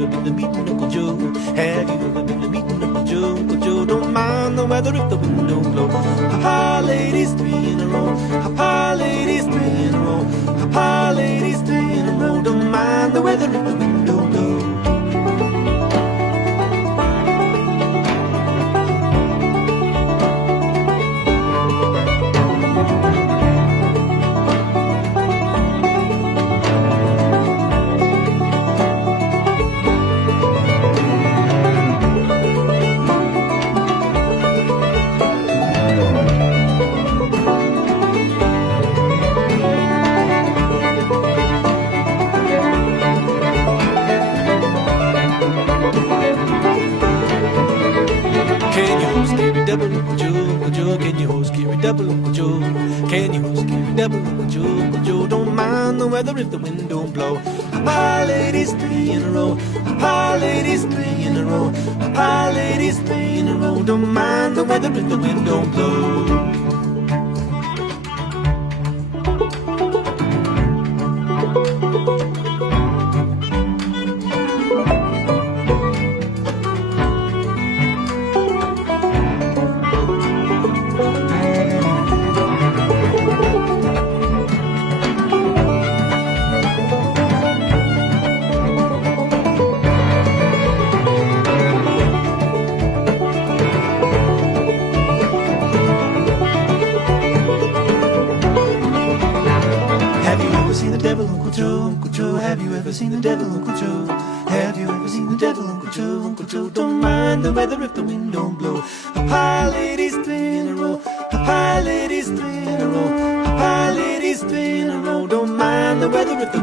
ever been to meeting Uncle Joe? Have you ever been to meeting Uncle Joe? Uncle Joe don't mind the weather if the wind don't blow. Ha-ha, ladies, three in a row. Ha-ha, ladies, three in a row. Ha-ha, ladies, three in a row. Don't mind the weather if the wind don't blow. Can you hold scary double Uncle Joe? Uncle Joe, can you hold scary double Uncle Joe? Can you hold scary double Uncle Joe? Uncle Joe don't mind the weather if the wind don't blow. Ha ladies, three in a row. Ha ladies, three in a row. Ha ladies, three in a row. Don't mind the weather if the wind don't blow. Have you ever seen the devil, Uncle Joe? Uncle Joe, have you ever seen the devil, Uncle Joe? Have you ever seen the devil, Uncle Joe? Uncle Joe don't mind the weather if the wind don't blow. Ha ladies, three in a row. Ha ladies, three in a row. Ha ladies, three in a row. Don't mind the weather if the